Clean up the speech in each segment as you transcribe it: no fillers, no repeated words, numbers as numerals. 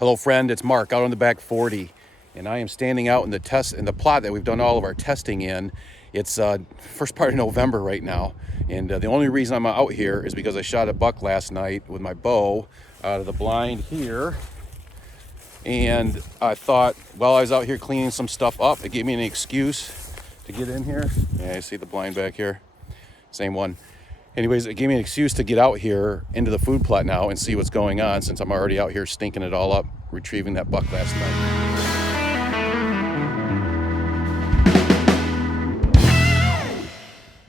Hello friend, it's Mark out on the back 40, and I am standing out in the plot that we've done all of our testing in. It's first part of November right now, and the only reason I'm out here is because I shot a buck last night with my bow out of the blind here, and I thought while I was out here cleaning some stuff up, it gave me an excuse to get in here. Yeah, I see the blind back here, same one. Anyways, it gave me an excuse to get out here into the food plot now and see what's going on, since I'm already out here stinking it all up, retrieving that buck last night.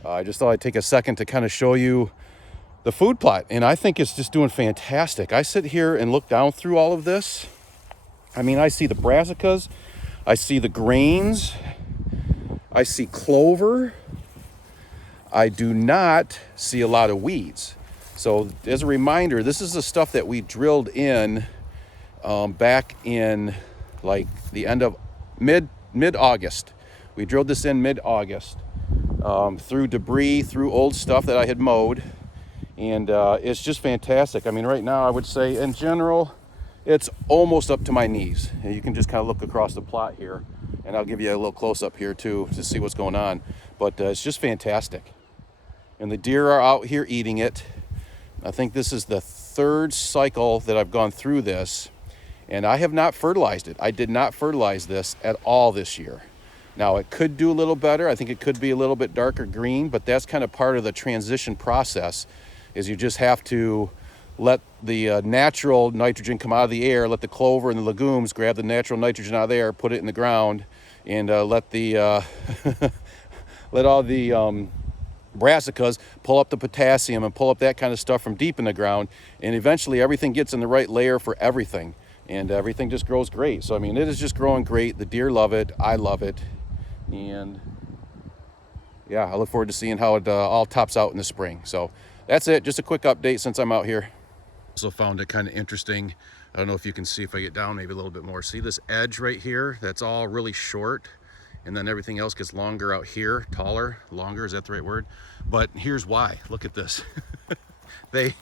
I just thought I'd take a second to kind of show you the food plot, and I think it's just doing fantastic. I sit here and look down through all of this. I mean, I see the brassicas, I see the grains, I see clover. I do not see a lot of weeds. So as a reminder, this is the stuff that we drilled in back in like the end of mid-August. We drilled this in mid-August through debris, through old stuff that I had mowed. And it's just fantastic. I mean, right now I would say in general, it's almost up to my knees. And you can just kind of look across the plot here, and I'll give you a little close up here too to see what's going on. But it's just fantastic. And the deer are out here eating it. I think this is the third cycle that I've gone through this, and I have not fertilized it. I did not fertilize this at all this year. Now, it could do a little better. I think it could be a little bit darker green, but that's kind of part of the transition process, is you just have to let the natural nitrogen come out of the air, let the clover and the legumes grab the natural nitrogen out of the air, put it in the ground, and let the let all the brassicas pull up the potassium and pull up that kind of stuff from deep in the ground, and eventually everything gets in the right layer for everything, and everything just grows great. So I mean, it is just growing great. The deer love it, I love it, and yeah, I look forward to seeing how it all tops out in the spring. So that's it, just a quick update since I'm out here. Also found it kind of interesting. I don't know if you can see, if I get down maybe a little bit more, see this edge right here? That's all really short, and then everything else gets longer out here, taller, longer, is that the right word? But here's why, look at this. They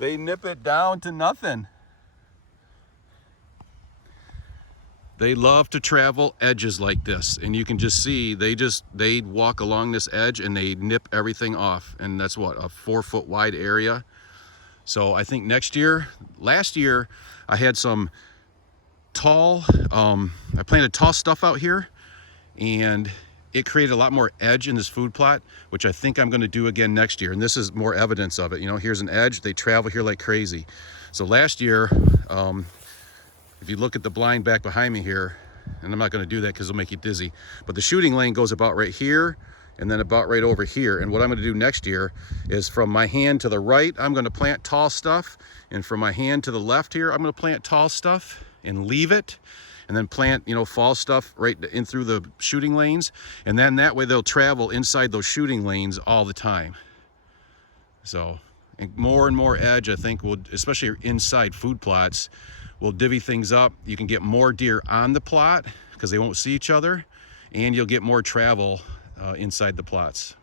nip it down to nothing. They love to travel edges like this, and you can just see they walk along this edge and they nip everything off, and that's what, a 4-foot wide area. So I think last year I had some tall, I planted tall stuff out here, and it created a lot more edge in this food plot, which I think I'm going to do again next year. And this is more evidence of it. You know, here's an edge. They travel here like crazy. So last year, if you look at the blind back behind me here, and I'm not going to do that because it'll make you dizzy, but the shooting lane goes about right here and then about right over here. And what I'm going to do next year is, from my hand to the right, I'm going to plant tall stuff, and from my hand to the left here, I'm going to plant tall stuff and leave it, and then plant, you know, fall stuff right in through the shooting lanes. And then that way they'll travel inside those shooting lanes all the time. So, and more edge, I think, will, especially inside food plots, will divvy things up. You can get more deer on the plot because they won't see each other, and you'll get more travel inside the plots.